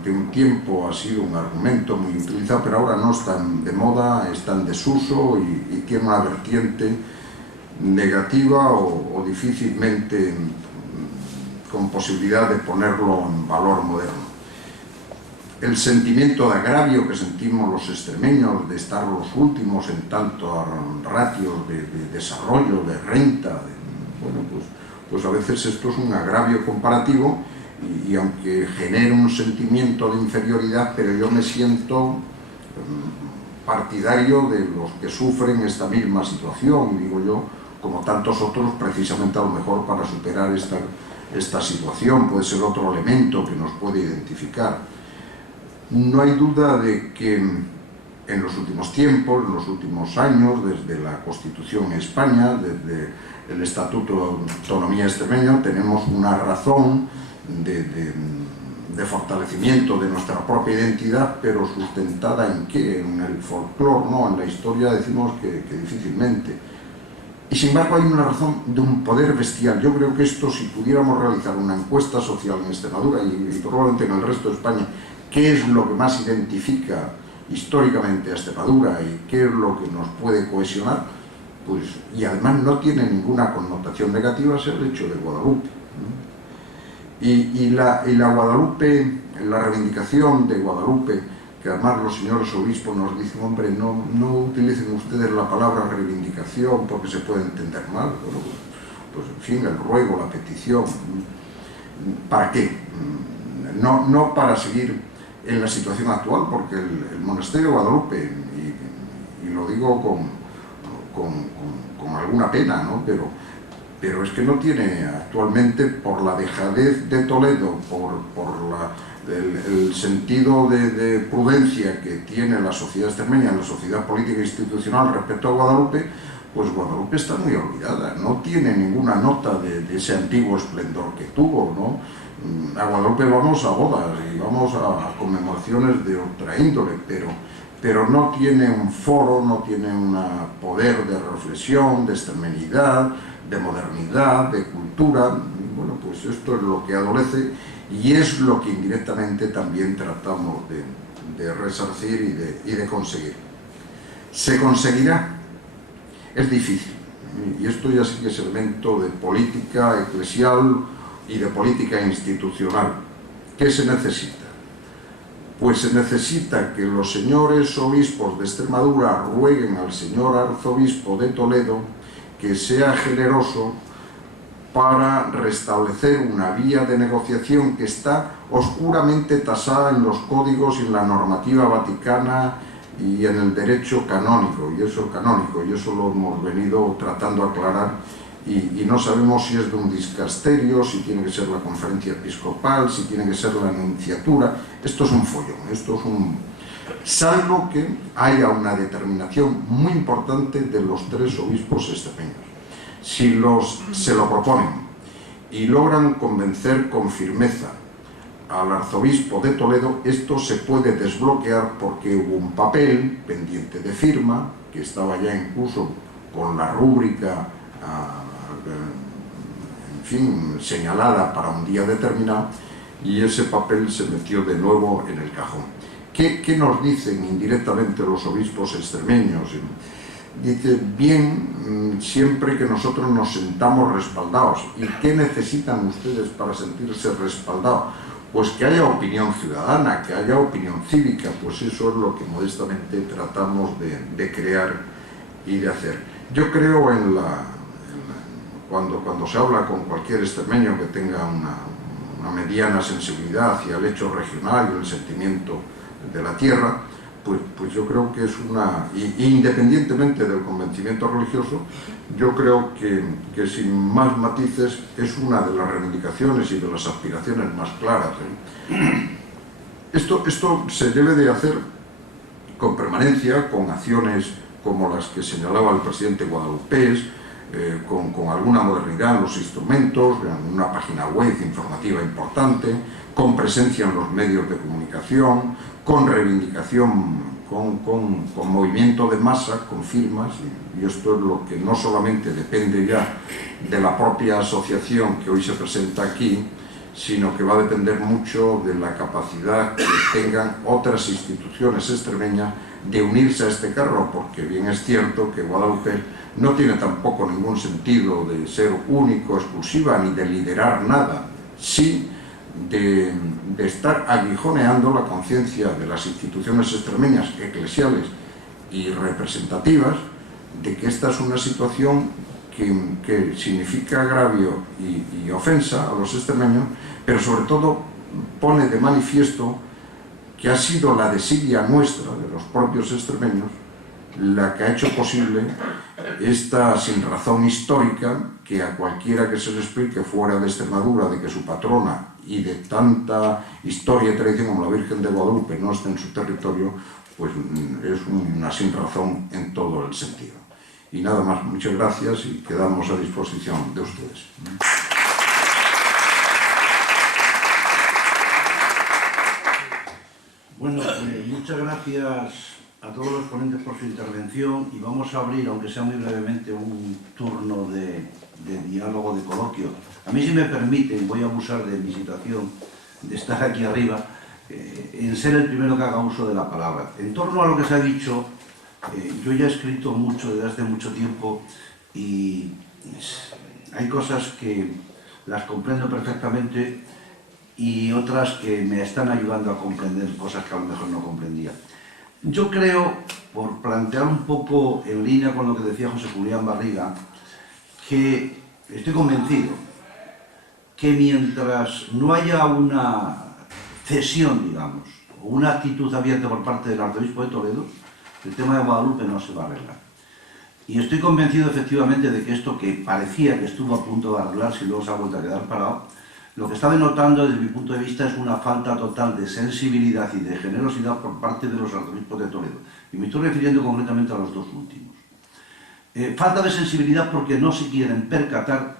durante un tiempo ha sido un argumento muy utilizado, pero ahora no está de moda, está en desuso y tiene una vertiente negativa o difícilmente con posibilidad de ponerlo en valor moderno. El sentimiento de agravio que sentimos los extremeños de estar los últimos en tanto ratios de desarrollo, de renta, bueno, pues a veces esto es un agravio comparativo y aunque genere un sentimiento de inferioridad, pero yo me siento partidario de los que sufren esta misma situación, digo yo, como tantos otros, precisamente a lo mejor para superar esta situación, puede ser otro elemento que nos puede identificar. No hay duda de que en los últimos tiempos, en los últimos años, desde la Constitución en España, desde el Estatuto de Autonomía extremeño, tenemos una razón de fortalecimiento de nuestra propia identidad, pero sustentada ¿en qué? En el folclore, ¿no? En la historia decimos que difícilmente. Y sin embargo hay una razón de un poder bestial. Yo creo que esto, si pudiéramos realizar una encuesta social en Extremadura y probablemente en el resto de España, qué es lo que más identifica históricamente a Extremadura y qué es lo que nos puede cohesionar, pues, y además no tiene ninguna connotación negativa, es el hecho de Guadalupe, ¿no? Y la Guadalupe, la reivindicación de Guadalupe, que además los señores obispos nos dicen, hombre, no utilicen ustedes la palabra reivindicación porque se puede entender mal. Bueno, pues en fin, el ruego, la petición, ¿para qué? No para seguir en la situación actual, porque el monasterio de Guadalupe, y lo digo con alguna pena, ¿no? Pero es que no tiene actualmente, por la dejadez de Toledo, por el sentido de prudencia que tiene la sociedad extremeña, la sociedad política e institucional respecto a Guadalupe, pues Guadalupe está muy olvidada, no tiene ninguna nota de ese antiguo esplendor que tuvo, ¿no? A Guadalupe vamos a bodas y vamos a conmemoraciones de otra índole, pero no tiene un foro, no tiene un poder de reflexión, de extremeñidad, de modernidad, de cultura. Bueno, pues esto es lo que adolece y es lo que indirectamente también tratamos de resarcir y de conseguir. ¿Se conseguirá? Es difícil, y esto ya sí que es elemento de política eclesial y de política institucional. ¿Qué se necesita? Pues se necesita que los señores obispos de Extremadura rueguen al señor arzobispo de Toledo que sea generoso para restablecer una vía de negociación que está oscuramente tasada en los códigos y en la normativa vaticana y en el derecho canónico, y eso lo hemos venido tratando de aclarar, y no sabemos si es de un dicasterio, si tiene que ser la conferencia episcopal, si tiene que ser la nunciatura. Esto es un follón, salvo que haya una determinación muy importante de los tres obispos extremeños. Si se lo proponen y logran convencer con firmeza al arzobispo de Toledo, esto se puede desbloquear porque hubo un papel pendiente de firma que estaba ya incluso con la rúbrica en fin, señalada para un día determinado, y ese papel se metió de nuevo en el cajón. ¿Qué nos dicen indirectamente los obispos extremeños? Dice, bien, siempre que nosotros nos sentamos respaldados. ¿Y qué necesitan ustedes para sentirse respaldados? Pues que haya opinión ciudadana, que haya opinión cívica, pues eso es lo que modestamente tratamos de crear y de hacer. Yo creo cuando se habla con cualquier extremeño que tenga una mediana sensibilidad hacia el hecho regional y el sentimiento de la tierra, pues yo creo que es independientemente del convencimiento religioso, yo creo que sin más matices es una de las reivindicaciones y de las aspiraciones más claras, ¿eh? Esto se debe de hacer con permanencia, con acciones como las que señalaba el presidente guadalupés, con alguna modernidad en los instrumentos, en una página web informativa importante, con presencia en los medios de comunicación, con reivindicación, con movimiento de masa, con firmas, y esto es lo que no solamente depende ya de la propia asociación que hoy se presenta aquí, sino que va a depender mucho de la capacidad que tengan otras instituciones extremeñas de unirse a este carro, porque bien es cierto que Guadalupe no tiene tampoco ningún sentido de ser único, exclusiva, ni de liderar nada, sí de estar aguijoneando la conciencia de las instituciones extremeñas, eclesiales y representativas, de que esta es una situación que significa agravio y ofensa a los extremeños, pero sobre todo pone de manifiesto que ha sido la desidia nuestra, de los propios extremeños, la que ha hecho posible esta sinrazón histórica que a cualquiera que se le explique fuera de Extremadura de que su patrona y de tanta historia y tradición como la Virgen de Guadalupe no esté en su territorio, pues es una sinrazón en todo el sentido. Y nada más, muchas gracias y quedamos a disposición de ustedes. Bueno, muchas gracias a todos los ponentes por su intervención y vamos a abrir, aunque sea muy brevemente, un turno de diálogo, de coloquio. A mí, si me permiten, voy a abusar de mi situación de estar aquí arriba, en ser el primero que haga uso de la palabra. En torno a lo que se ha dicho, yo ya he escrito mucho desde hace mucho tiempo y hay cosas que las comprendo perfectamente y otras que me están ayudando a comprender cosas que a lo mejor no comprendía. Yo creo, por plantear un poco en línea con lo que decía José Julián Barriga, que estoy convencido que mientras no haya una cesión, digamos, o una actitud abierta por parte del arzobispo de Toledo, el tema de Guadalupe no se va a arreglar. Y estoy convencido efectivamente de que esto que parecía que estuvo a punto de arreglarse y luego se ha vuelto a quedar parado, lo que está denotando desde mi punto de vista es una falta total de sensibilidad y de generosidad por parte de los arzobispos de Toledo. Y me estoy refiriendo concretamente a los dos últimos. Falta de sensibilidad porque no se quieren percatar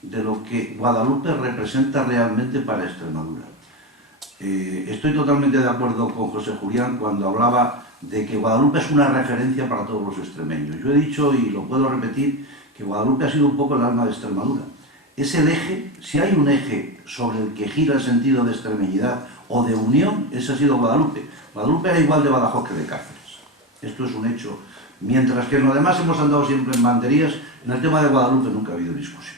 de lo que Guadalupe representa realmente para Extremadura. Estoy totalmente de acuerdo con José Julián cuando hablaba de que Guadalupe es una referencia para todos los extremeños. Yo he dicho, y lo puedo repetir, que Guadalupe ha sido un poco el alma de Extremadura. Es el eje, si hay un eje sobre el que gira el sentido de extremeñidad o de unión, ese ha sido Guadalupe. Guadalupe era igual de Badajoz que de Cáceres. Esto es un hecho. Mientras que en lo demás hemos andado siempre en banderías, en el tema de Guadalupe nunca ha habido discusión.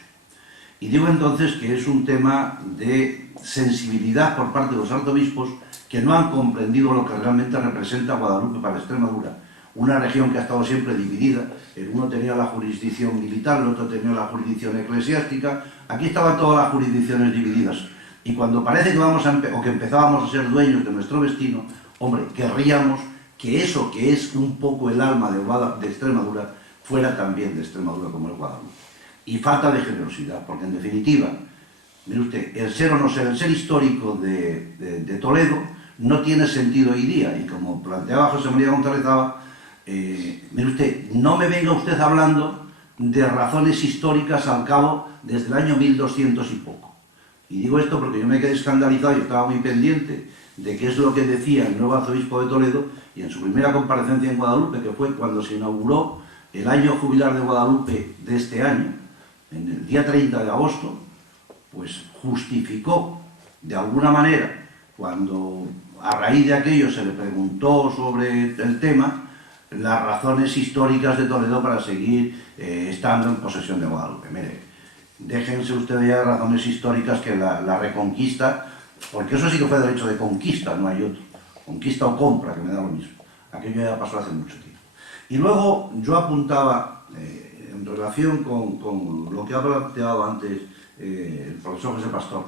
Y digo entonces que es un tema de sensibilidad por parte de los arzobispos que no han comprendido lo que realmente representa Guadalupe para Extremadura, una región que ha estado siempre dividida. El uno tenía la jurisdicción militar, el otro tenía la jurisdicción eclesiástica. Aquí estaban todas las jurisdicciones divididas. Y cuando parece que vamos o que empezábamos a ser dueños de nuestro destino, hombre, querríamos que eso que es un poco el alma de Extremadura fuera también de Extremadura como el Guadalupe. Y falta de generosidad, porque en definitiva, mire usted, el ser o no ser, el ser histórico de Toledo no tiene sentido hoy día. Y como planteaba José María González Daba, mire usted, no me venga usted hablando de razones históricas al cabo desde el año 1200 y poco. Y digo esto porque yo me quedé escandalizado y estaba muy pendiente de qué es lo que decía el nuevo arzobispo de Toledo, y en su primera comparecencia en Guadalupe, que fue cuando se inauguró el año jubilar de Guadalupe de este año, en el día 30 de agosto, pues justificó de alguna manera, cuando a raíz de aquello se le preguntó sobre el tema, las razones históricas de Toledo para seguir estando en posesión de Guadalupe. Mire, déjense ustedes ya de razones históricas, que la reconquista, porque eso sí que fue derecho de conquista, no hay otro. Conquista o compra, que me da lo mismo. Aquello ya pasó hace mucho tiempo. Y luego yo apuntaba, en relación con lo que ha planteado antes el profesor José Pastor,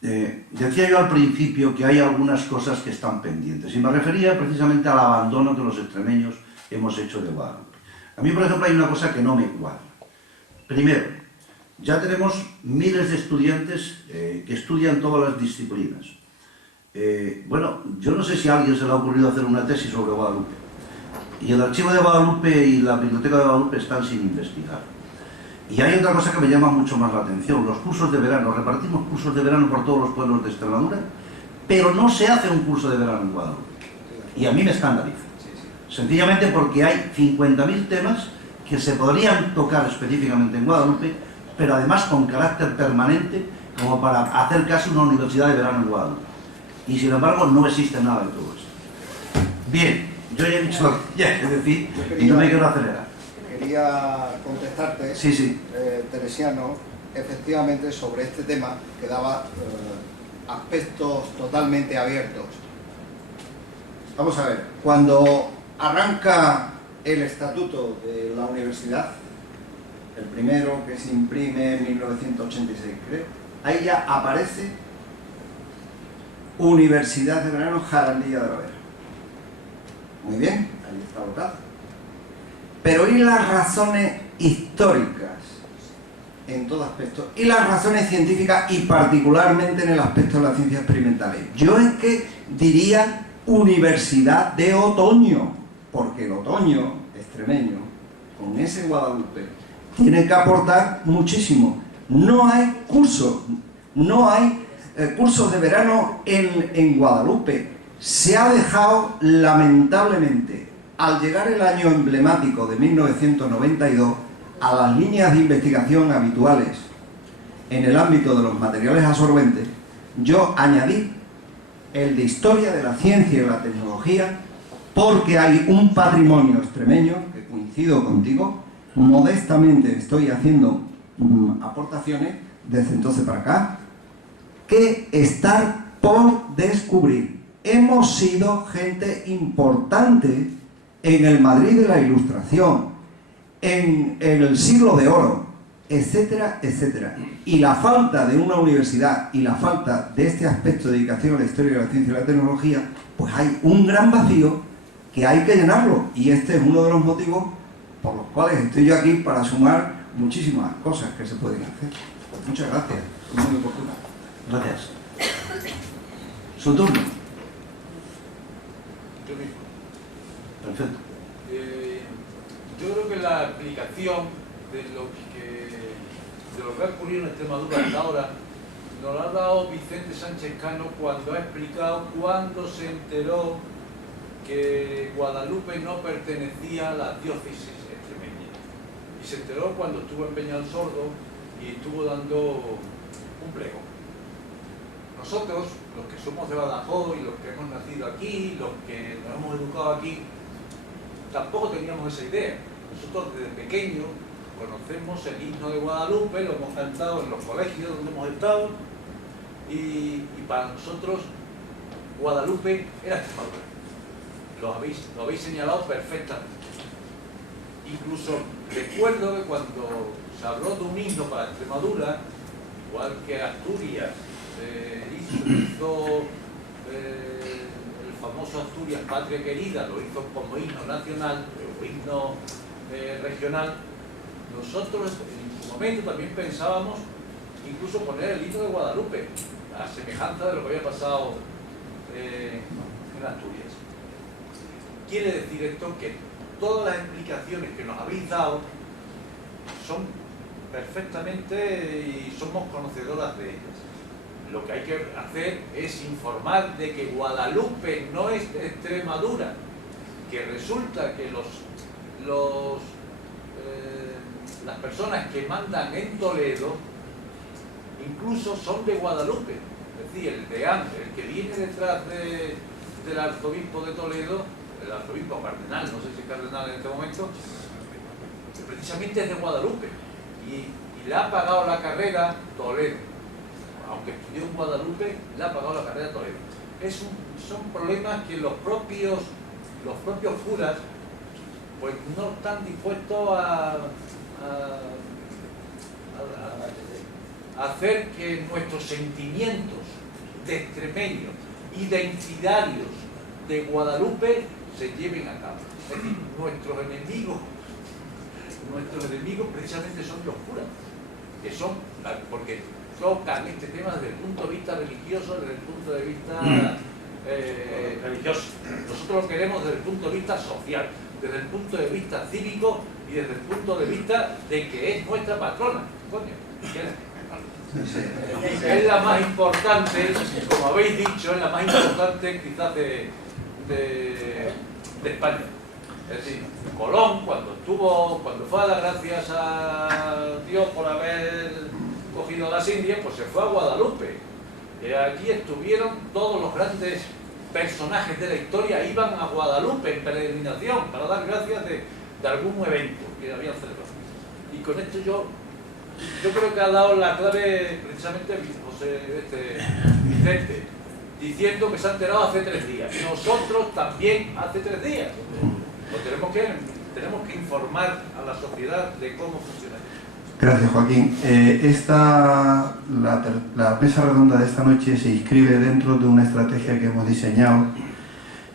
decía yo al principio que hay algunas cosas que están pendientes, y me refería precisamente al abandono que los extremeños hemos hecho de Guadalupe. A mí, por ejemplo, hay una cosa que no me cuadra. Primero, ya tenemos miles de estudiantes que estudian todas las disciplinas. Bueno, yo no sé si a alguien se le ha ocurrido hacer una tesis sobre Guadalupe, y el archivo de Guadalupe y la biblioteca de Guadalupe están sin investigar. Y hay otra cosa que me llama mucho más la atención: los cursos de verano. Repartimos cursos de verano por todos los pueblos de Extremadura, pero no se hace un curso de verano en Guadalupe. Y a mí me escandaliza. Sencillamente porque hay 50.000 temas que se podrían tocar específicamente en Guadalupe, pero además con carácter permanente, como para hacer casi una universidad de verano en Guadalupe. Y sin embargo no existe nada de todo esto. Bien, yo ya he dicho lo que ya he decir y no me quiero acelerar. Quería contestarte, Sí. Teresiano, efectivamente sobre este tema que daba aspectos totalmente abiertos. Vamos a ver, cuando arranca el estatuto de la universidad, el primero que se imprime en 1986, creo, ahí ya aparece Universidad de Verano Jarandilla de la Vera. Muy bien, ahí está votado. Pero ¿y las razones históricas en todo aspecto? ¿Y las razones científicas y particularmente en el aspecto de las ciencias experimentales? Yo es que diría Universidad de Otoño, porque el otoño extremeño, con ese Guadalupe, tiene que aportar muchísimo. No hay cursos, no hay cursos de verano en Guadalupe. Se ha dejado, lamentablemente, al llegar el año emblemático de 1992, a las líneas de investigación habituales en el ámbito de los materiales absorbentes, yo añadí el de historia de la ciencia y la tecnología, porque hay un patrimonio extremeño, que coincido contigo, modestamente estoy haciendo aportaciones desde entonces para acá, que están por descubrir. Hemos sido gente importante en el Madrid de la Ilustración, en el siglo de oro, etcétera, etcétera. Y la falta de una universidad y la falta de este aspecto de dedicación a la historia de la ciencia y la tecnología, pues hay un gran vacío que hay que llenarlo. Y este es uno de los motivos por los cuales estoy yo aquí para sumar muchísimas cosas que se pueden hacer. Muchas gracias. Muy oportuna. Gracias. Su turno. Yo mismo. Perfecto. Yo creo que la explicación de lo que ha ocurrido en Extremadura hasta ahora nos la ha dado Vicente Sánchez Cano cuando ha explicado cuándo se enteró que Guadalupe no pertenecía a la diócesis extremeña. Y se enteró cuando estuvo en Peñalsordo y estuvo dando un pregón. Nosotros, los que somos de Badajoz y los que hemos nacido aquí, los que nos hemos educado aquí, tampoco teníamos esa idea. Nosotros desde pequeños conocemos el himno de Guadalupe, lo hemos cantado en los colegios donde hemos estado y para nosotros Guadalupe era Extremadura. Lo habéis señalado perfectamente. Incluso recuerdo que cuando se habló de un himno para Extremadura, igual que Asturias hizo el famoso Asturias Patria Querida, lo hizo como himno nacional o himno regional, nosotros en su momento también pensábamos incluso poner el himno de Guadalupe, a semejanza de lo que había pasado en Asturias. Quiere decir esto que todas las explicaciones que nos habéis dado son perfectamente y somos conocedoras de ellas. Lo que hay que hacer es informar de que Guadalupe no es Extremadura, que resulta que las personas que mandan en Toledo incluso son de Guadalupe. Es decir, el deán, el que viene detrás del arzobispo de Toledo, el arzobispo cardenal, no sé si es cardenal en este momento, precisamente es de Guadalupe y le ha pagado la carrera Toledo. Aunque estudió en Guadalupe, le ha pagado la carrera Toledo. Son problemas que los propios curas pues no están dispuestos a hacer que nuestros sentimientos de extremeños, identitarios de Guadalupe se lleven a cabo. Es decir, nuestros enemigos precisamente son los curas, que son, porque tocan este tema desde el punto de vista religioso, desde el punto de vista religioso. Nosotros lo queremos desde el punto de vista social, desde el punto de vista cívico y desde el punto de vista de que es nuestra patrona. Coño, es la más importante, como habéis dicho, es la más importante quizás de España. Es decir, Colón, cuando fue a dar gracias a Dios por haber cogido a las Indias, pues se fue a Guadalupe. Allí estuvieron todos los grandes personajes de la historia, iban a Guadalupe en peregrinación para dar gracias de algún evento que habían celebrado. Y con esto yo creo que ha dado la clave precisamente Vicente, diciendo que se ha enterado hace 3 días. Nosotros también hace 3 días. Pues tenemos que informar a la sociedad de cómo funciona. Gracias, Joaquín. La mesa redonda de esta noche se inscribe dentro de una estrategia que hemos diseñado,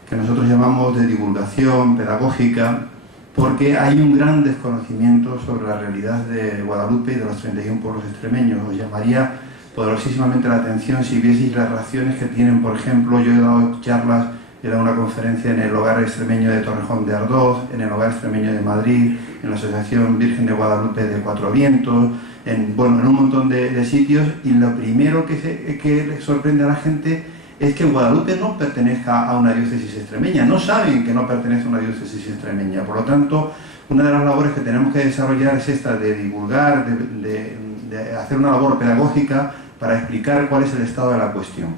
que nosotros llamamos de divulgación pedagógica, porque hay un gran desconocimiento sobre la realidad de Guadalupe y de los 31 pueblos extremeños. Os llamaría poderosísimamente la atención si vieseis las reacciones que tienen. Por ejemplo, yo he dado charlas, he dado una conferencia en el Hogar Extremeño de Torrejón de Ardoz, en el Hogar Extremeño de Madrid, en la Asociación Virgen de Guadalupe de Cuatro Vientos, en un montón de sitios, y lo primero que le sorprende a la gente es que Guadalupe no pertenezca a una diócesis extremeña. No saben que no pertenece a una diócesis extremeña. Por lo tanto, una de las labores que tenemos que desarrollar es esta, de divulgar, de hacer una labor pedagógica para explicar cuál es el estado de la cuestión.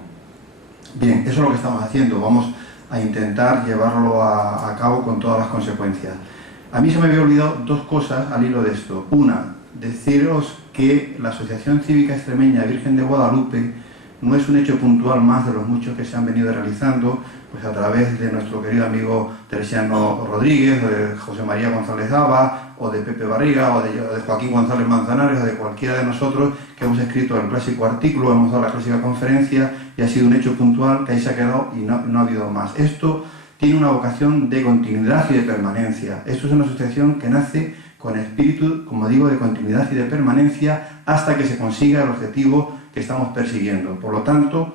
Bien, eso es lo que estamos haciendo. Vamos a intentar llevarlo a cabo con todas las consecuencias. A mí se me había olvidado 2 cosas al hilo de esto. Una, deciros que la Asociación Cívica Extremeña Virgen de Guadalupe no es un hecho puntual más de los muchos que se han venido realizando, pues a través de nuestro querido amigo Teresiano Rodríguez, o de José María González Dava, o de Pepe Barriga, o de Joaquín González Manzanares, o de cualquiera de nosotros que hemos escrito el clásico artículo, hemos dado la clásica conferencia, y ha sido un hecho puntual que ahí se ha quedado y no ha habido más. Esto tiene una vocación de continuidad y de permanencia. Esto es una asociación que nace con espíritu, como digo, de continuidad y de permanencia hasta que se consiga el objetivo que estamos persiguiendo. Por lo tanto,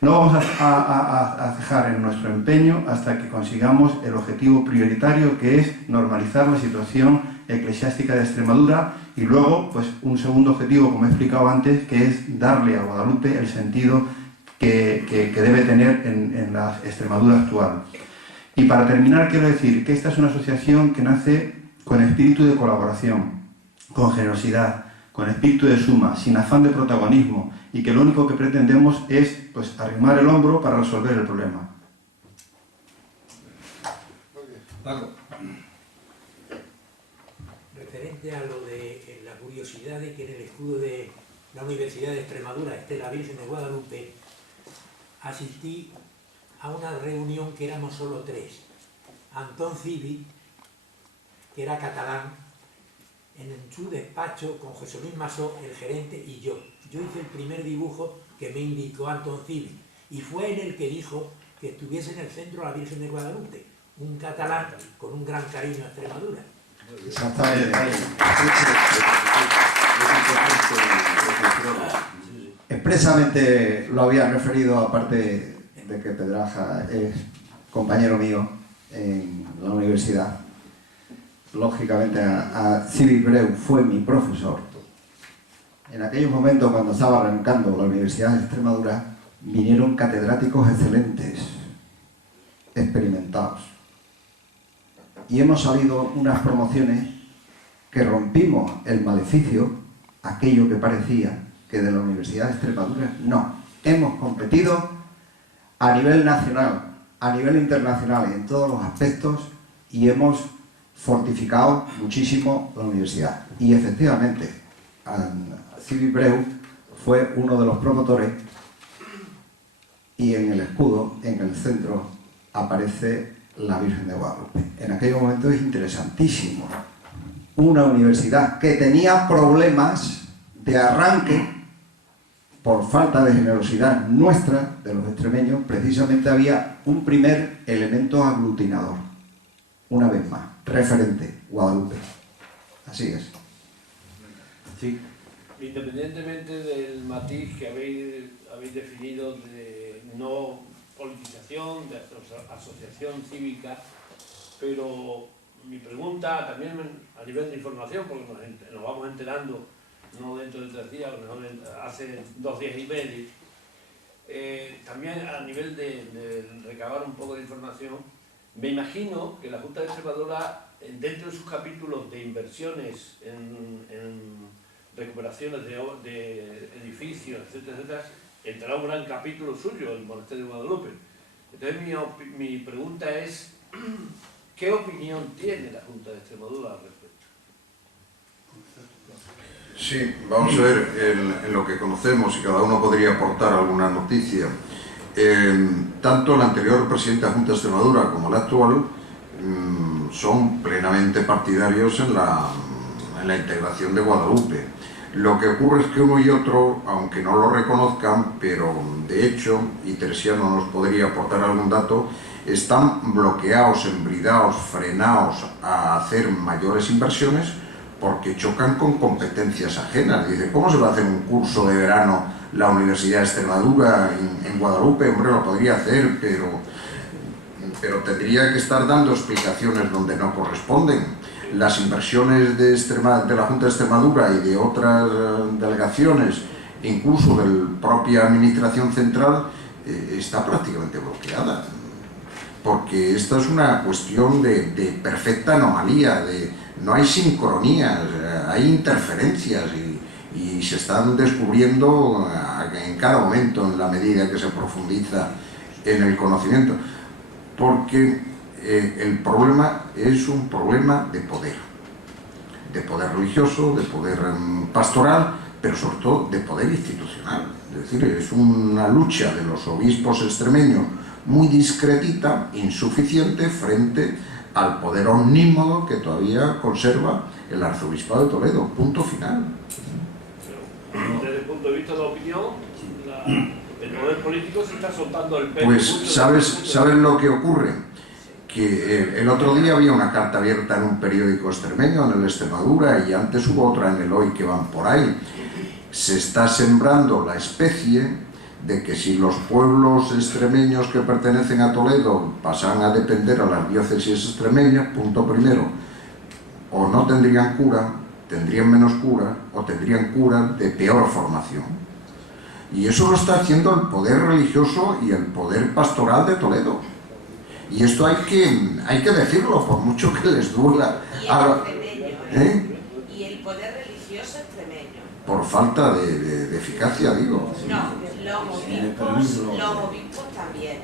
no vamos a cejar en nuestro empeño hasta que consigamos el objetivo prioritario, que es normalizar la situación eclesiástica de Extremadura, y luego, pues, un segundo objetivo, como he explicado antes, que es darle a Guadalupe el sentido que debe tener en la Extremadura actual. Y para terminar, quiero decir que esta es una asociación que nace con espíritu de colaboración, con generosidad, con espíritu de suma, sin afán de protagonismo, y que lo único que pretendemos es, pues, arrimar el hombro para resolver el problema. Paco. Referente a lo de la curiosidad de que en el escudo de la Universidad de Extremadura esté la Virgen de Guadalupe, asistí a una reunión que éramos solo 3. Antón Civi, que era catalán, en su despacho con José Luis Masó, el gerente, y yo. Yo hice el primer dibujo que me indicó Antón Civi, y fue él el que dijo que estuviese en el centro la Virgen de Guadalupe, un catalán con un gran cariño a Extremadura. Exactamente. Expresamente lo había referido, aparte de que Pedraja es compañero mío en la universidad. Lógicamente a Civi Breu fue mi profesor. En aquellos momentos, cuando estaba arrancando la Universidad de Extremadura, vinieron catedráticos excelentes, experimentados. Y hemos salido unas promociones que rompimos el maleficio, aquello que parecía que de la Universidad de Extremadura no. Hemos competido a nivel nacional, a nivel internacional, en todos los aspectos, y hemos fortificado muchísimo la universidad. Y efectivamente, Civi Breu fue uno de los promotores, y en el escudo, en el centro, aparece la Virgen de Guadalupe. En aquel momento es interesantísimo. Una universidad que tenía problemas de arranque por falta de generosidad nuestra, de los extremeños. Precisamente había un primer elemento aglutinador. Una vez más, referente, Guadalupe. Así es. Sí. Independientemente del matiz que habéis definido de no politización, de asociación cívica, pero mi pregunta también a nivel de información, porque nos vamos enterando, no dentro de 3 días, a lo mejor hace 2 días y medio, también a nivel de recabar un poco de información, me imagino que la Junta de Extremadura, dentro de sus capítulos de inversiones recuperaciones de edificios, etcétera, etcétera, entrará un gran capítulo suyo, el Monasterio de Guadalupe. Entonces mi pregunta es, ¿qué opinión tiene la Junta de Extremadura al respecto? Sí, vamos a ver, en lo que conocemos, y cada uno podría aportar alguna noticia, tanto el anterior presidente de la Junta de Extremadura como el actual son plenamente partidarios en la integración de Guadalupe. Lo que ocurre es que uno y otro, aunque no lo reconozcan, pero de hecho, y Teresiano nos podría aportar algún dato, están bloqueados, embridados, frenados a hacer mayores inversiones porque chocan con competencias ajenas. Dice, ¿cómo se va a hacer un curso de verano la Universidad de Extremadura en Guadalupe? Hombre, lo podría hacer, pero tendría que estar dando explicaciones donde no corresponden. Las inversiones de la Junta de Extremadura y de otras delegaciones, incluso de la propia Administración Central, está prácticamente bloqueada. Porque esta es una cuestión de perfecta anomalía, no hay sincronías, hay interferencias y se están descubriendo en cada momento en la medida que se profundiza en el conocimiento. Porque el problema es un problema de poder religioso, de poder pastoral, pero sobre todo de poder institucional. Es decir, es una lucha de los obispos extremeños muy discretita, insuficiente frente al poder omnímodo que todavía conserva el arzobispado de Toledo. Punto final. Desde el punto de vista de la opinión, el poder político se está soltando el pelo. Pues, ¿sabes lo que ocurre? Que el otro día había una carta abierta en un periódico extremeño, en el Extremadura, y antes hubo otra en el Hoy que van por ahí. Se está sembrando la especie de que si los pueblos extremeños que pertenecen a Toledo pasan a depender a las diócesis extremeñas, punto primero, o no tendrían cura, tendrían menos cura, o tendrían cura de peor formación. Y eso lo está haciendo el poder religioso y el poder pastoral de Toledo. Y esto hay que decirlo, por mucho que les duela. Y el poder religioso extremeño. Por falta de eficacia, digo. No, los obispos también.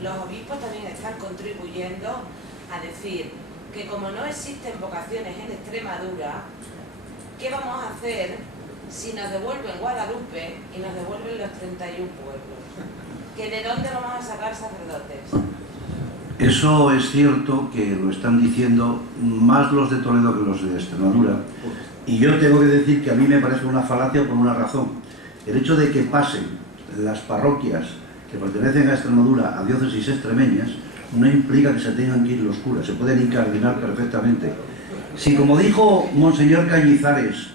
Los obispos también están contribuyendo a decir que como no existen vocaciones en Extremadura, ¿qué vamos a hacer si nos devuelven Guadalupe y nos devuelven los 31 pueblos? ¿Que de dónde vamos a sacar sacerdotes? Eso es cierto que lo están diciendo más los de Toledo que los de Extremadura. Y yo tengo que decir que a mí me parece una falacia por una razón. El hecho de que pasen las parroquias que pertenecen a Extremadura a diócesis extremeñas no implica que se tengan que ir los curas, se pueden incardinar perfectamente. Si, como dijo Monseñor Cañizares,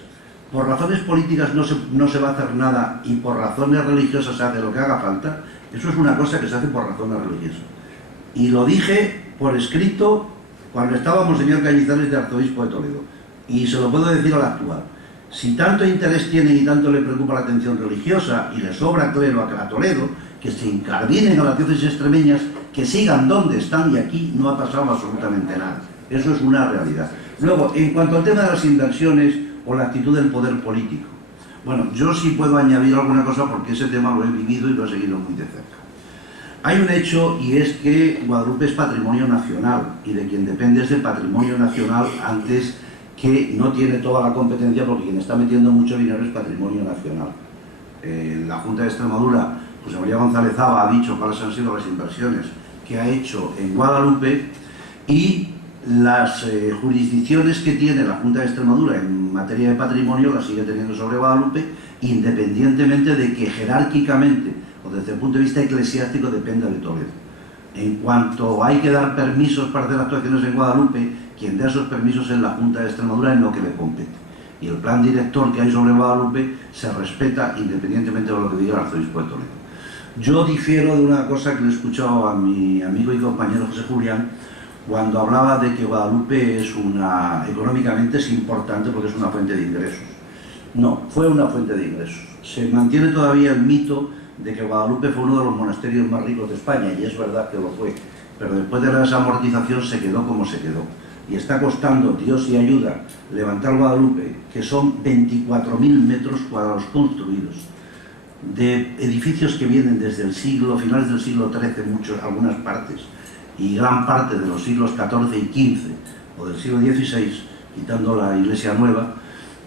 por razones políticas no se va a hacer nada y por razones religiosas se hace lo que haga falta, eso es una cosa que se hace por razones religiosas. Y lo dije por escrito cuando estaba Monseñor Cañizares de arzobispo de Toledo. Y se lo puedo decir al actual. Si tanto interés tienen y tanto le preocupa la atención religiosa y le sobra clero a Toledo, que se incardinen a las diócesis extremeñas, que sigan donde están, y aquí no ha pasado absolutamente nada. Eso es una realidad. Luego, en cuanto al tema de las inversiones o la actitud del poder político, bueno, yo sí puedo añadir alguna cosa porque ese tema lo he vivido y lo he seguido muy de cerca. Hay un hecho, y es que Guadalupe es patrimonio nacional, y de quien depende es de patrimonio nacional, antes que no tiene toda la competencia, porque quien está metiendo mucho dinero es patrimonio nacional. La Junta de Extremadura, José María González Aba, ha dicho cuáles han sido las inversiones que ha hecho en Guadalupe, y las jurisdicciones que tiene la Junta de Extremadura en materia de patrimonio las sigue teniendo sobre Guadalupe, independientemente de que jerárquicamente o desde el punto de vista eclesiástico dependa de Toledo. En cuanto hay que dar permisos para hacer actuaciones en Guadalupe, quien da esos permisos es la Junta de Extremadura en lo que le compete. Y el plan director que hay sobre Guadalupe se respeta independientemente de lo que diga el arzobispo de Toledo. Yo difiero de una cosa que le he escuchado a mi amigo y compañero José Julián, cuando hablaba de que Guadalupe económicamente es importante porque es una fuente de ingresos. No, fue una fuente de ingresos. Se mantiene todavía el mito de que Guadalupe fue uno de los monasterios más ricos de España, y es verdad que lo fue, pero después de la desamortización se quedó como se quedó. y está costando, Dios y ayuda, levantar Guadalupe, que son 24.000 metros cuadrados construidos, de edificios que vienen desde el finales del siglo XIII, algunas partes, y gran parte de los siglos XIV y XV, o del siglo XVI, quitando la iglesia nueva,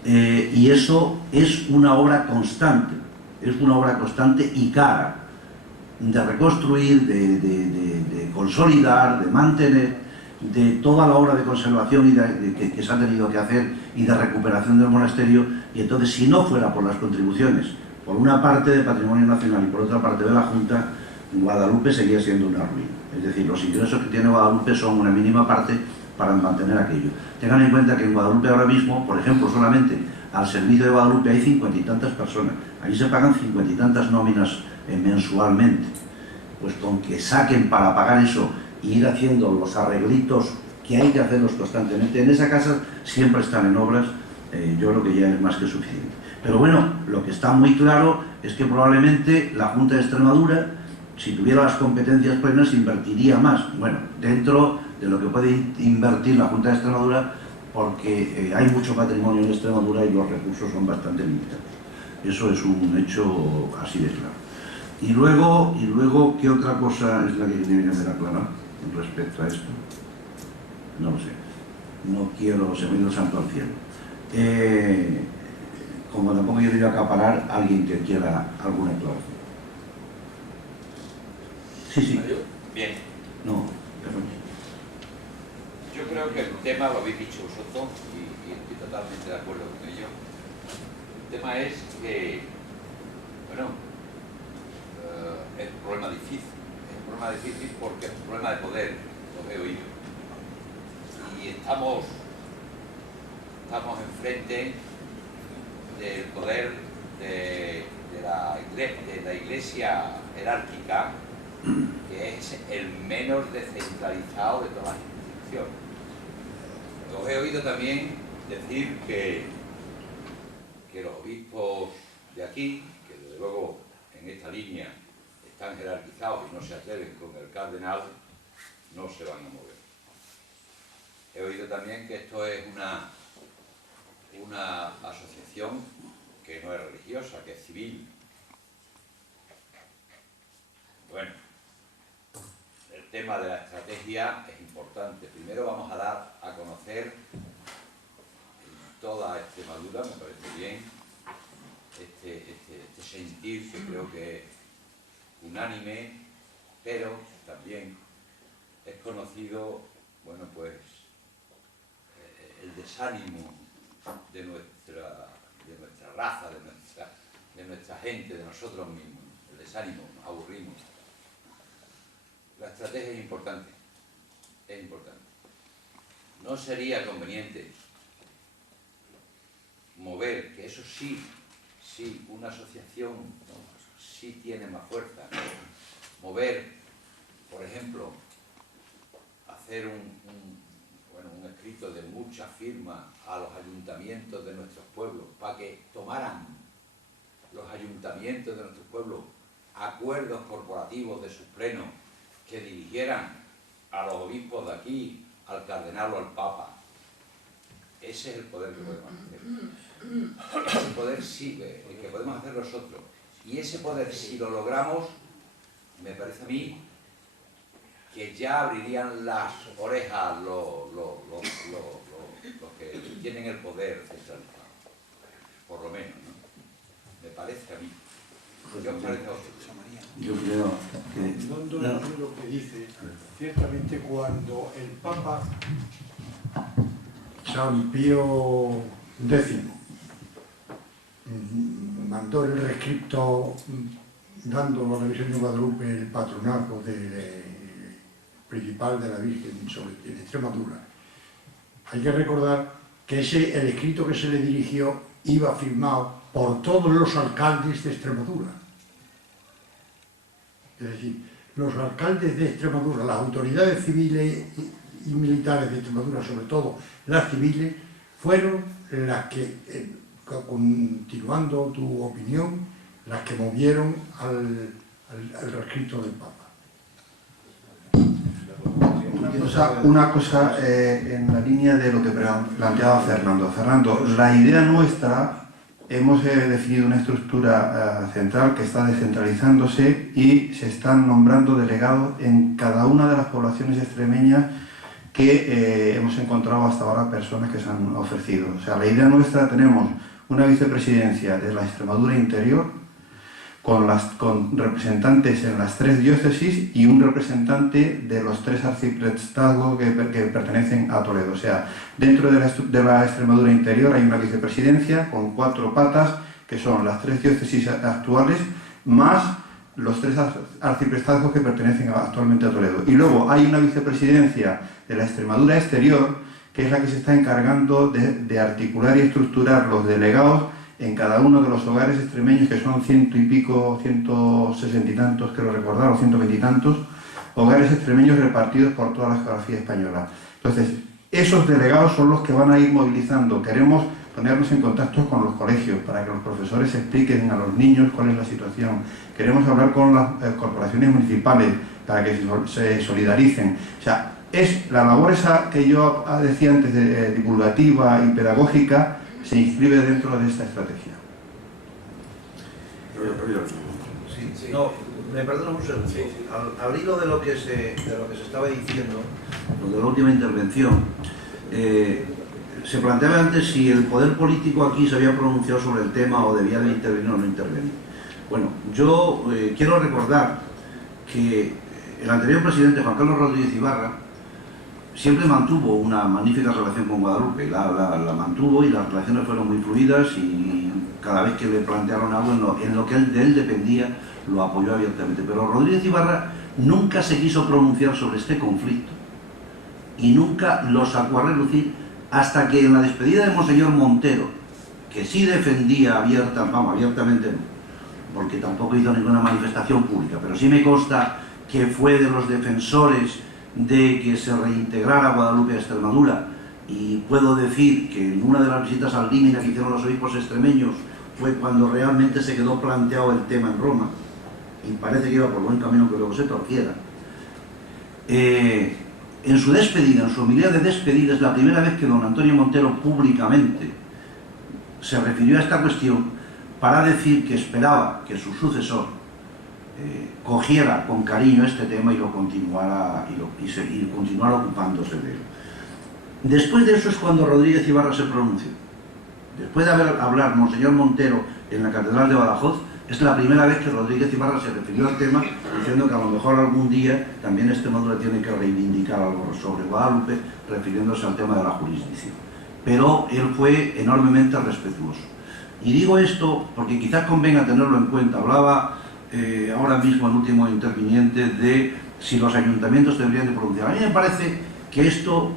y eso es una obra constante y cara, de reconstruir, de consolidar, de mantener, de toda la obra de conservación que se ha tenido que hacer y de recuperación del monasterio. Y entonces, si no fuera por las contribuciones, por una parte de Patrimonio Nacional y por otra parte de la Junta, Guadalupe seguía siendo una ruina. Es decir, los ingresos que tiene Guadalupe son una mínima parte para mantener aquello. Tengan en cuenta que en Guadalupe ahora mismo, por ejemplo, solamente al servicio de Guadalupe hay 50 y tantas personas. Allí se pagan 50 y tantas nóminas mensualmente. Pues con que saquen para pagar eso y ir haciendo los arreglitos que hay que hacerlos constantemente en esa casa, siempre están en obras, yo creo que ya es más que suficiente. Pero bueno, lo que está muy claro es que probablemente la Junta de Extremadura, si tuviera las competencias plenas, invertiría más. Bueno, dentro de lo que puede invertir la Junta de Extremadura, porque hay mucho patrimonio en Extremadura y los recursos son bastante limitados. Eso es un hecho así de claro. Y luego, ¿qué otra cosa es la que debería haber aclarado respecto a esto? No lo sé. No quiero, se me ha ido el santo al cielo. Como tampoco yo quería acaparar a alguien que quiera alguna aclaración. Sí. Bien. No, perdón. Yo creo que el tema lo habéis dicho vosotros y estoy totalmente de acuerdo con ello. El tema es que, bueno, es un problema difícil. Es un problema difícil porque es un problema de poder, lo he oído. Y estamos enfrente del poder de la iglesia jerárquica, que es el menos descentralizado de todas las instituciones. Os he oído también decir que los obispos de aquí, que desde luego en esta línea están jerarquizados y no se atreven con el cardenal, no se van a mover. He oído también que esto es una asociación que no es religiosa, que es civil. Bueno, el tema de la estrategia es importante. Primero vamos a dar a conocer en toda Extremadura, me parece bien, este sentir que creo que es unánime, pero también es conocido, bueno, pues el desánimo de nuestra raza, de nuestra gente, de nosotros mismos. El desánimo, nos aburrimos. La estrategia es importante, No sería conveniente mover, que eso sí, una asociación, ¿no?, sí tiene más fuerza, ¿no? Mover, por ejemplo, hacer un escrito de muchas firmas a los ayuntamientos de nuestros pueblos para que tomaran los ayuntamientos de nuestros pueblos acuerdos corporativos de sus plenos que dirigieran a los obispos de aquí, al cardenal o al papa. Ese es el poder que podemos hacer. Ese poder sí, el que podemos hacer nosotros. Y ese poder, si lo logramos, me parece a mí que ya abrirían las orejas los que tienen el poder centralizado. Por lo menos, ¿no? Me parece a mí. ¿Qué os parece a vosotros? Yo creo que... No lo que dice, ciertamente cuando el Papa San Pío X mandó el rescripto dando a la Virgen de Guadalupe el patronato principal de la Virgen en Extremadura, hay que recordar que el escrito que se le dirigió iba firmado por todos los alcaldes de Extremadura. Es decir, los alcaldes de Extremadura, las autoridades civiles y militares de Extremadura, sobre todo las civiles, fueron las que, continuando tu opinión, las que movieron al rescrito del Papa. Una cosa en la línea de lo que planteaba Fernando. Fernando, la idea nuestra, hemos definido una estructura central que está descentralizándose y se están nombrando delegados en cada una de las poblaciones extremeñas que hemos encontrado hasta ahora personas que se han ofrecido. O sea, la idea nuestra, tenemos una vicepresidencia de la Extremadura interior, con representantes en las 3 diócesis y un representante de los 3 arciprestazgos que pertenecen a Toledo. O sea, dentro de la Extremadura interior hay una vicepresidencia con 4 patas, que son las 3 diócesis actuales, más los 3 arciprestazgos que pertenecen actualmente a Toledo. Y luego hay una vicepresidencia de la Extremadura exterior, que es la que se está encargando de articular y estructurar los delegados en cada uno de los hogares extremeños, que son 100 y pico, 160 y tantos, creo recordar, o 120 y tantos, hogares extremeños repartidos por toda la geografía española. Entonces, esos delegados son los que van a ir movilizando. Queremos ponernos en contacto con los colegios para que los profesores expliquen a los niños cuál es la situación. Queremos hablar con las corporaciones municipales para que se solidaricen. O sea, es la labor esa que yo decía antes, de divulgativa y pedagógica, se inscribe dentro de esta estrategia. Sí. No, me perdono un segundo. Al hilo de lo que se estaba diciendo, lo de la última intervención, se planteaba antes si el poder político aquí se había pronunciado sobre el tema o debía de intervenir o no intervenir. Bueno, yo quiero recordar que el anterior presidente, Juan Carlos Rodríguez Ibarra, siempre mantuvo una magnífica relación con Guadalupe, la mantuvo, y las relaciones fueron muy fluidas, y cada vez que le plantearon algo en lo que de él dependía, lo apoyó abiertamente. Pero Rodríguez Ibarra nunca se quiso pronunciar sobre este conflicto y nunca lo sacó a relucir, hasta que en la despedida de Monseñor Montero, que sí defendía abiertamente no, porque tampoco hizo ninguna manifestación pública, pero sí me consta que fue de los defensores de que se reintegrara Guadalupe a Extremadura, y puedo decir que en una de las visitas al Límina que hicieron los obispos extremeños fue cuando realmente se quedó planteado el tema en Roma, y parece que iba por buen camino que luego se torciera. En su despedida, en su homilía de despedida, es la primera vez que don Antonio Montero públicamente se refirió a esta cuestión para decir que esperaba que su sucesor cogiera con cariño este tema y lo continuara y continuara ocupándose de él. Después de eso es cuando Rodríguez Ibarra se pronunció. Después de hablar Monseñor Montero en la Catedral de Badajoz, es la primera vez que Rodríguez Ibarra se refirió al tema, diciendo que a lo mejor algún día también Extremadura tiene que reivindicar algo sobre Guadalupe, refiriéndose al tema de la jurisdicción. Pero él fue enormemente respetuoso. Y digo esto porque quizás convenga tenerlo en cuenta. Hablaba ahora mismo el último interviniente de si los ayuntamientos deberían de pronunciar. A mí me parece que esto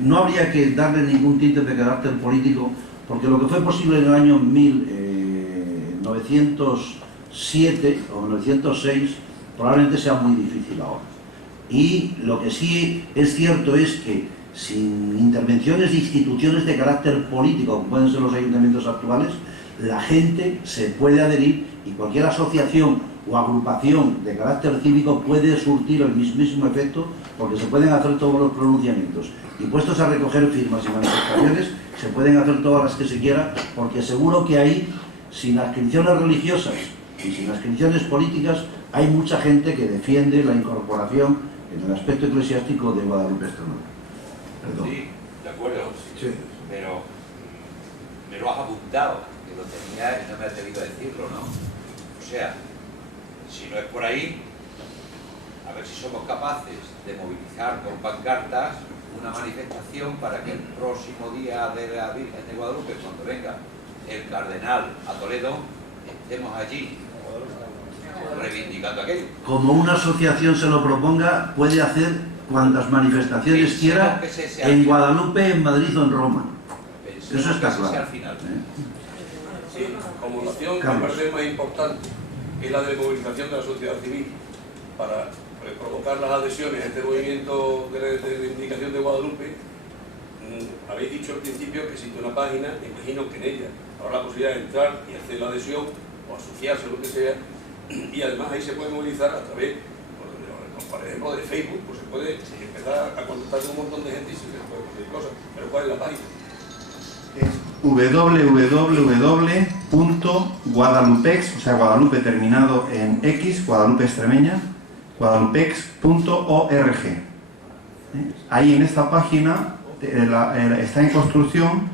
no habría que darle ningún tinte de carácter político, porque lo que fue posible en el año 1907 o 1906 probablemente sea muy difícil ahora. Y lo que sí es cierto es que sin intervenciones de instituciones de carácter político, como pueden ser los ayuntamientos actuales, la gente se puede adherir, y cualquier asociación o agrupación de carácter cívico puede surtir el mismísimo efecto, porque se pueden hacer todos los pronunciamientos, y puestos a recoger firmas y manifestaciones se pueden hacer todas las que se quieran, porque seguro que ahí, sin adscripciones religiosas y sin adscripciones políticas, hay mucha gente que defiende la incorporación en el aspecto eclesiástico de Guadalupe Extremadura. Perdón. Sí, de acuerdo, Sí. Pero me lo has apuntado, que lo tenía y no me he atrevido a decirlo, ¿no? O sea, si no es por ahí, a ver si somos capaces de movilizar con pancartas una manifestación para que el próximo día de la Virgen de Guadalupe, cuando venga el cardenal a Toledo, estemos allí reivindicando aquello. Como una asociación se lo proponga, puede hacer cuantas manifestaciones quiera en Guadalupe, en Madrid o en Roma. Eso está claro. Al final. Sí, como acción me parece más importante que la de movilización de la sociedad civil para provocar las adhesiones a este movimiento de reivindicación de Guadalupe. Habéis dicho al principio que existe una página, imagino que en ella habrá la posibilidad de entrar y hacer la adhesión o asociarse, lo que sea, y además ahí se puede movilizar a través, por ejemplo, de Facebook, pues se puede empezar a contactar con un montón de gente y se les puede decir cosas. Pero ¿cuál es la página? www.guadalupex, o sea, Guadalupe terminado en X, Guadalupe extremeña, guadalupex.org. Ahí en esta página está en construcción,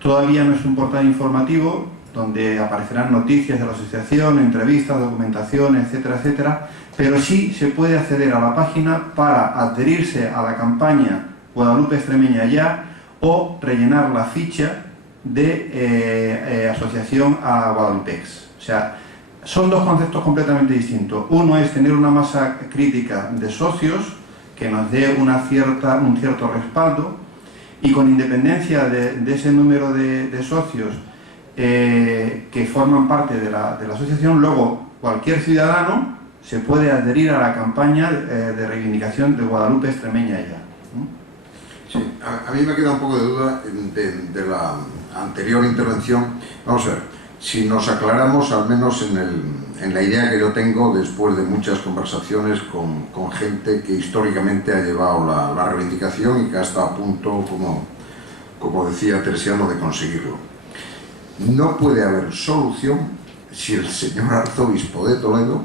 todavía no es un portal informativo donde aparecerán noticias de la asociación, entrevistas, documentación, etcétera, etcétera, pero sí se puede acceder a la página para adherirse a la campaña Guadalupe Extremeña Ya o rellenar la ficha de asociación a Guadalupex. O sea, son dos conceptos completamente distintos. Uno es tener una masa crítica de socios que nos dé un cierto respaldo, y con independencia de ese número de socios que forman parte de la asociación, luego cualquier ciudadano se puede adherir a la campaña de reivindicación de Guadalupe Extremeña Ya. Sí, a mí me queda un poco de duda de la anterior intervención. Vamos a ver, si nos aclaramos al menos en la idea que yo tengo después de muchas conversaciones con gente que históricamente ha llevado la reivindicación y que ha estado a punto, como decía Teresiano, de conseguirlo. No puede haber solución si el señor arzobispo de Toledo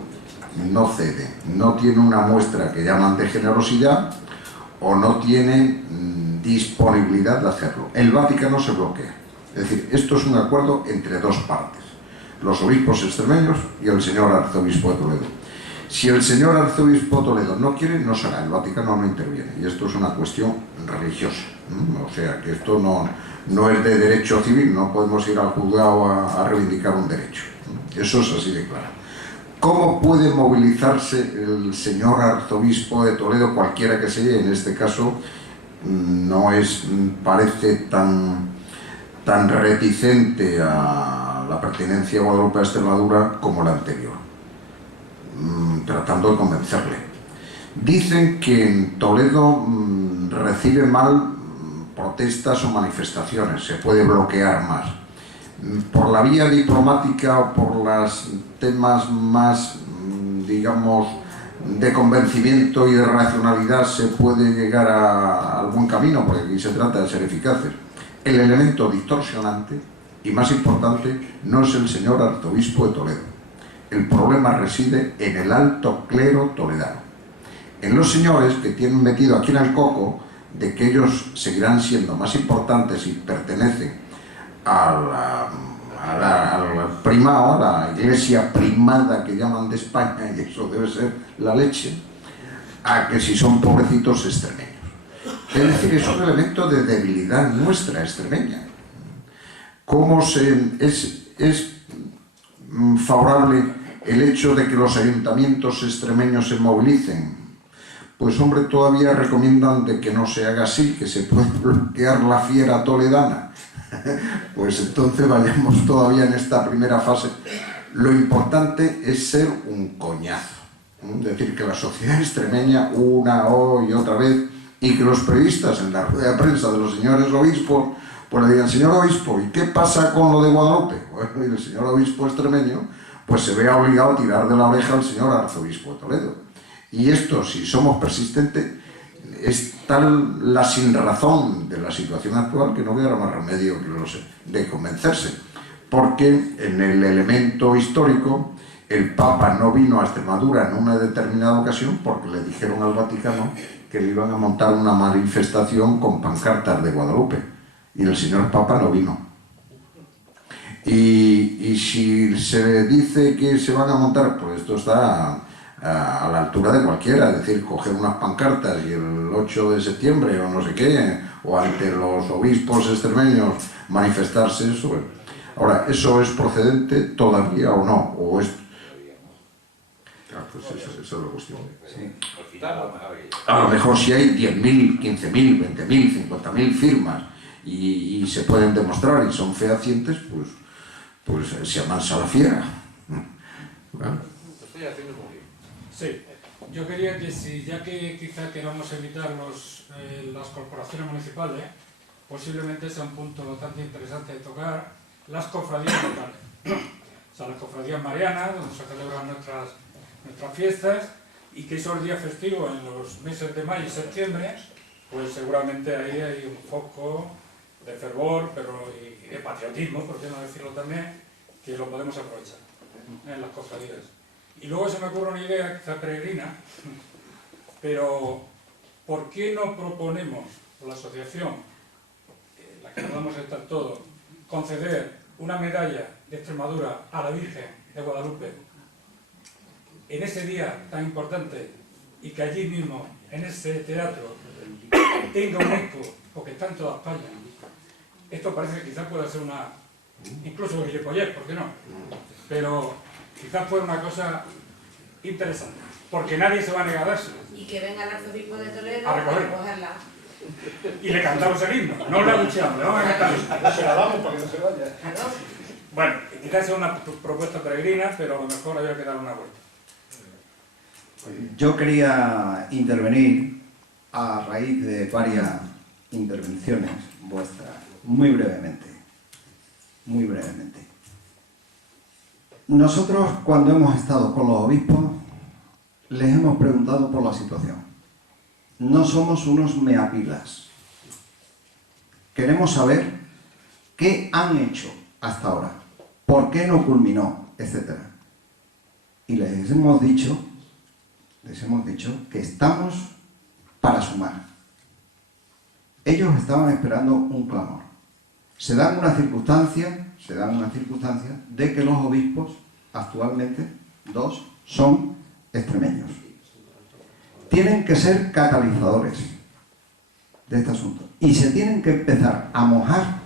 no cede, no tiene una muestra que llaman de generosidad o no tiene disponibilidad de hacerlo. El Vaticano se bloquea. Es decir, esto es un acuerdo entre dos partes, los obispos extremeños y el señor arzobispo de Toledo. Si el señor arzobispo de Toledo no quiere, no será, el Vaticano no interviene, y esto es una cuestión religiosa. O sea, que esto no es de derecho civil, no podemos ir al juzgado a reivindicar un derecho. Eso es así de claro. ¿Cómo puede movilizarse el señor arzobispo de Toledo, cualquiera que sea? En este caso no parece tan reticente a la pertenencia a Guadalupe a Extremadura como la anterior, tratando de convencerle. Dicen que en Toledo recibe mal protestas o manifestaciones, se puede bloquear más. Por la vía diplomática o por los temas más, digamos, de convencimiento y de racionalidad se puede llegar a algún camino, porque aquí se trata de ser eficaces. El elemento distorsionante y más importante no es el señor arzobispo de Toledo. El problema reside en el alto clero toledano, en los señores que tienen metido aquí en el coco de que ellos seguirán siendo más importantes y pertenecen al primado, a la iglesia primada que llaman de España, y eso debe ser la leche, a que si son pobrecitos extremeños. Es decir, es un elemento de debilidad nuestra extremeña. ¿Cómo es favorable el hecho de que los ayuntamientos extremeños se movilicen? Pues hombre, todavía recomiendan de que no se haga así, que se puede bloquear la fiera toledana. Pues entonces vayamos todavía en esta primera fase. Lo importante es ser un coñazo. Es decir, que la sociedad extremeña una y otra vez, y que los periodistas en la rueda de prensa de los señores obispos pues le digan: señor obispo, ¿y qué pasa con lo de Guadalupe? Bueno, y el señor obispo extremeño pues se vea obligado a tirar de la oreja al señor arzobispo de Toledo. Y esto, si somos persistentes, es tal la sinrazón de la situación actual que no quedará más remedio que de convencerse. Porque en el elemento histórico, el Papa no vino a Extremadura en una determinada ocasión porque le dijeron al Vaticano que le iban a montar una manifestación con pancartas de Guadalupe. Y el señor Papa no vino. Y si se dice que se van a montar, pues esto está a la altura de cualquiera, es decir, coger unas pancartas y el 8 de septiembre o no sé qué, o ante los obispos extremeños manifestarse eso. Ahora, ¿eso es procedente todavía o no? ¿O es...? Pues esa es la cuestión. Sí. A lo mejor si hay 10.000, 15.000, 20.000, 50.000 firmas y se pueden demostrar y son fehacientes, pues se amansa la fiera. ¿Vale? Sí, yo quería que ya que quizá queramos evitar las corporaciones municipales, posiblemente sea un punto bastante interesante de tocar las cofradías locales. O sea, las cofradías marianas, donde se celebran nuestras fiestas, y que esos días festivos en los meses de mayo y septiembre pues seguramente ahí hay un foco de fervor, pero y de patriotismo, por qué no decirlo también, que lo podemos aprovechar en las cofradías. Y luego se me ocurre una idea, quizá peregrina, pero ¿por qué no proponemos, por la asociación, la que nos vamos a estar todos, conceder una medalla de Extremadura a la Virgen de Guadalupe en ese día tan importante y que allí mismo, en ese teatro, tenga un eco, porque está en toda España? Esto parece que quizás pueda ser una, incluso gilipollez, ¿por qué no? Pero quizás fuera una cosa interesante, porque nadie se va a negar a dárselo. Y que venga el arzobispo de Toledo A a recoger. recogerla. Y le cantamos el himno, no le abucheamos, le vamos a cantar. Se la damos para que no se vaya. Bueno, quizás sea una propuesta peregrina, pero a lo mejor había que dar una vuelta. Yo quería intervenir a raíz de varias intervenciones vuestras, muy brevemente. Muy brevemente. Nosotros, cuando hemos estado con los obispos, les hemos preguntado por la situación. No somos unos meapilas. Queremos saber qué han hecho hasta ahora, por qué no culminó, etc. Y les hemos dicho que estamos para sumar. Ellos estaban esperando un clamor. Se dan una circunstancia de que los obispos, actualmente, 2, son extremeños. Tienen que ser catalizadores de este asunto. Y se tienen que empezar a mojar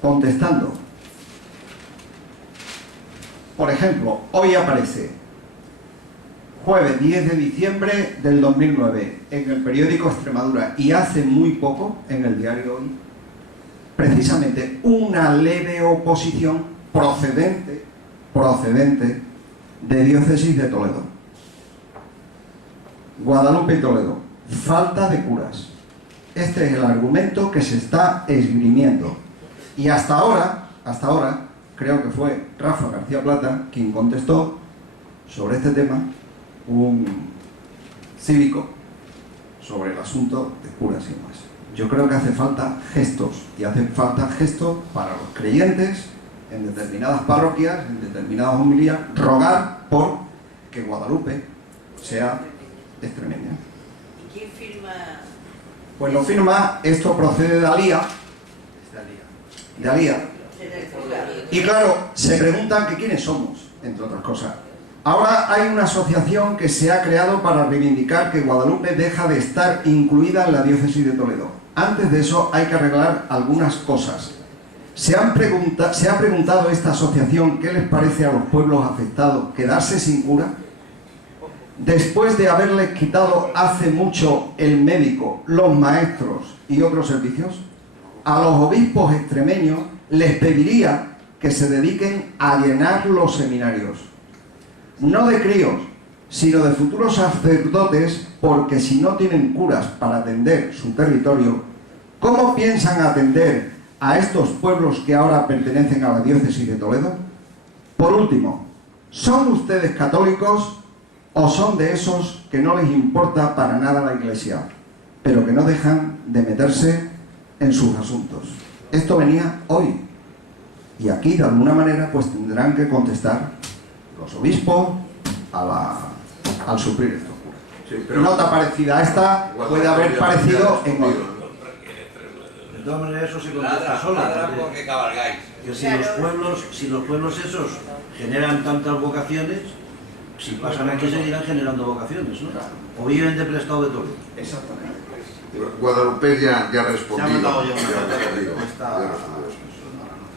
contestando. Por ejemplo, hoy aparece, jueves 10 de diciembre del 2009, en el periódico Extremadura, y hace muy poco, en el diario Hoy, precisamente una leve oposición procedente de Diócesis de Toledo. Guadalupe y Toledo, falta de curas. Este es el argumento que se está esgrimiendo. Y hasta ahora, creo que fue Rafa García Plata quien contestó sobre este tema, un cívico, sobre el asunto de curas y demás. Yo creo que hace falta gestos, y hace falta gestos para los creyentes en determinadas parroquias, en determinadas homilías, rogar por que Guadalupe sea extremeña. ¿Y quién firma? Pues lo firma, esto procede de Alía. De Alía. Y claro, se preguntan que quiénes somos, entre otras cosas. Ahora hay una asociación que se ha creado para reivindicar que Guadalupe deja de estar incluida en la diócesis de Toledo. Antes de eso hay que arreglar algunas cosas. Se ha preguntado esta asociación qué les parece a los pueblos afectados quedarse sin cura. Después de haberles quitado hace mucho el médico, los maestros y otros servicios, a los obispos extremeños les pediría que se dediquen a llenar los seminarios. No de críos, sino de futuros sacerdotes, porque si no tienen curas para atender su territorio, ¿cómo piensan atender a estos pueblos que ahora pertenecen a la diócesis de Toledo? Por último, ¿son ustedes católicos o son de esos que no les importa para nada la Iglesia, pero que no dejan de meterse en sus asuntos? Esto venía hoy, y aquí de alguna manera pues tendrán que contestar los obispos al suplir estos curas. Sí, pero nota parecida a esta puede haber parecido en otro. De todas maneras eso se contesta solo. Porque cabalgáis. Que si los pueblos esos generan tantas vocaciones, si pasan aquí seguirán generando vocaciones, ¿no? O viven de prestado de todo. Exactamente. Guadalupe ya ha respondido.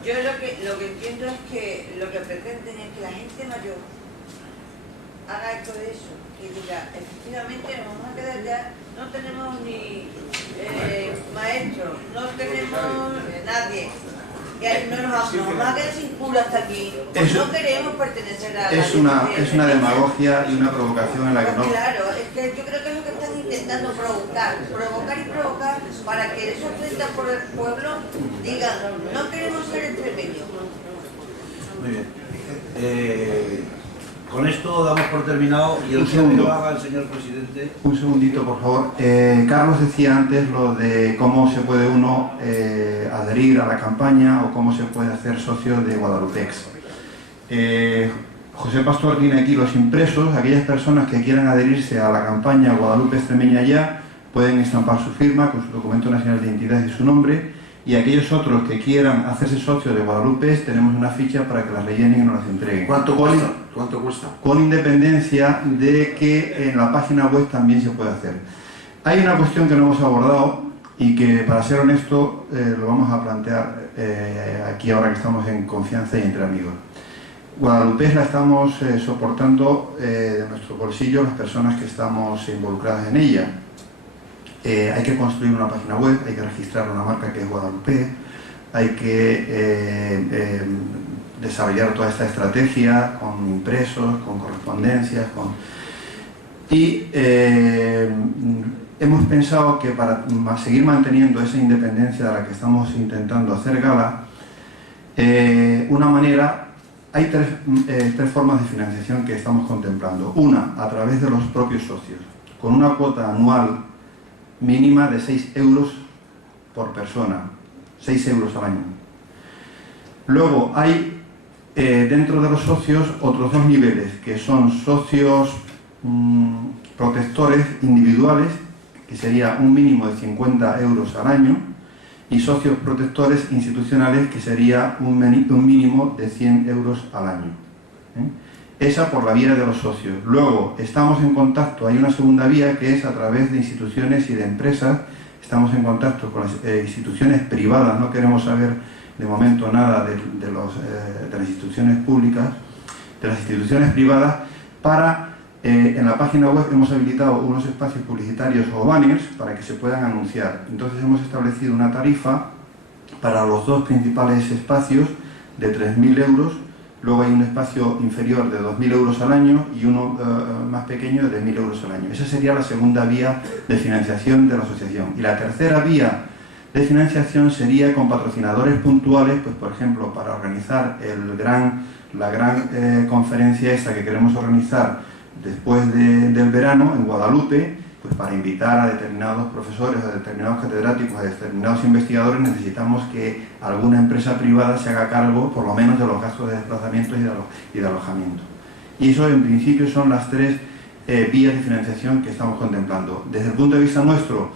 Yo lo que entiendo es que lo que pretenden es que la gente mayor haga esto de eso y diga, efectivamente nos vamos a quedar ya, no tenemos ni maestros, no tenemos nadie, que nos vamos a quedar sin cura hasta aquí, pues no queremos pertenecer a la es una demagogia y una provocación en la que no... Claro, es que yo creo que es lo que están intentando provocar para que esos 30 por el pueblo digan, no queremos ser extremeños. Muy bien. Con esto damos por terminado y el Un que segundo. lo haga el señor presidente. Un segundito, por favor. Carlos decía antes lo de cómo se puede uno adherir a la campaña o cómo se puede hacer socio de Guadalupex. José Pastor tiene aquí los impresos. Aquellas personas que quieran adherirse a la campaña Guadalupe Extremeña Ya pueden estampar su firma con su documento nacional de identidad y su nombre. Y aquellos otros que quieran hacerse socios de Guadalupe, tenemos una ficha para que las rellenen y nos las entreguen. ¿Cuánto cuesta? ¿Cuánto cuesta? Con independencia de que en la página web también se puede hacer. Hay una cuestión que no hemos abordado y que, para ser honesto, lo vamos a plantear aquí ahora que estamos en confianza y entre amigos. Guadalupe la estamos soportando de nuestro bolsillo las personas que estamos involucradas en ella. Hay que construir una página web, hay que registrar una marca que es Guadalupe, hay que desarrollar toda esta estrategia con impresos, con correspondencias, y hemos pensado que para seguir manteniendo esa independencia de la que estamos intentando hacer gala, una manera, hay tres formas de financiación que estamos contemplando. Una, a través de los propios socios, con una cuota anual mínima de 6 euros por persona, 6 euros al año. Luego hay dentro de los socios otros dos niveles, que son socios protectores individuales, que sería un mínimo de 50 euros al año, y socios protectores institucionales, que sería un mínimo de 100 euros al año. Esa por la vía de los socios. Luego estamos en contacto, hay una segunda vía que es a través de instituciones y de empresas. Estamos en contacto con las instituciones privadas, no queremos saber de momento nada de las instituciones públicas, de las instituciones privadas, para, en la página web hemos habilitado unos espacios publicitarios o banners para que se puedan anunciar. Entonces hemos establecido una tarifa para los dos principales espacios de 3.000 euros. Luego hay un espacio inferior de 2.000 euros al año y uno más pequeño de 1.000 euros al año. Esa sería la segunda vía de financiación de la asociación. Y la tercera vía de financiación sería con patrocinadores puntuales, pues por ejemplo, para organizar la gran conferencia esta que queremos organizar después del verano en Guadalupe, pues para invitar a determinados profesores, a determinados catedráticos, a determinados investigadores, necesitamos que alguna empresa privada se haga cargo, por lo menos, de los gastos de desplazamiento y de alojamiento. Y eso, en principio, son las tres vías de financiación que estamos contemplando. Desde el punto de vista nuestro,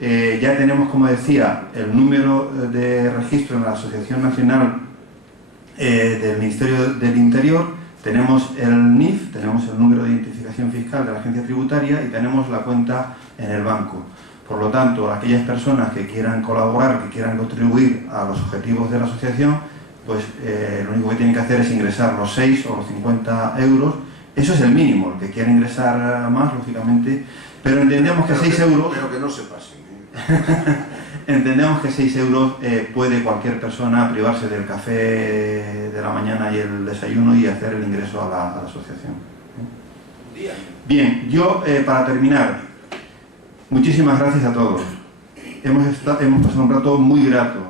ya tenemos, como decía, el número de registro en la Asociación Nacional del Ministerio del Interior. Tenemos el NIF, tenemos el número de identificación fiscal de la agencia tributaria y tenemos la cuenta en el banco. Por lo tanto, aquellas personas que quieran colaborar, que quieran contribuir a los objetivos de la asociación, pues lo único que tienen que hacer es ingresar los 6 o los 50 euros. Eso es el mínimo, el que quiera ingresar más, lógicamente, pero entendemos que 6 euros... Pero que no se pasen. Entendemos que 6 euros puede cualquier persona privarse del café de la mañana y el desayuno y hacer el ingreso a la asociación. Bien, yo para terminar, muchísimas gracias a todos. Hemos pasado un rato muy grato.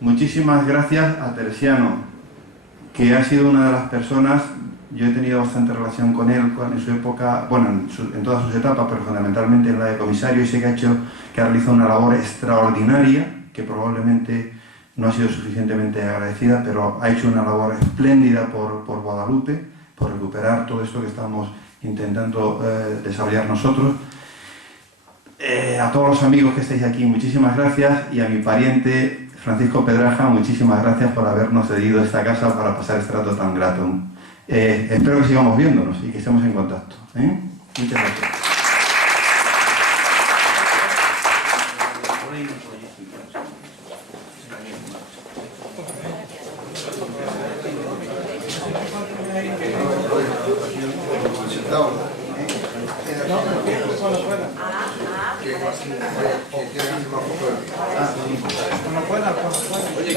Muchísimas gracias a Teresiano, que ha sido una de las personas, yo he tenido bastante relación con él en su época, bueno, en todas sus etapas, pero fundamentalmente en la de comisario, y sé que ha realizado una labor extraordinaria, que probablemente no ha sido suficientemente agradecida, pero ha hecho una labor espléndida por Guadalupe, por recuperar todo esto que estamos intentando desarrollar nosotros. A todos los amigos que estáis aquí, muchísimas gracias, y a mi pariente Francisco Pedraja, muchísimas gracias por habernos cedido esta casa para pasar este rato tan grato. Espero que sigamos viéndonos y que estemos en contacto. Muchas gracias. Oye,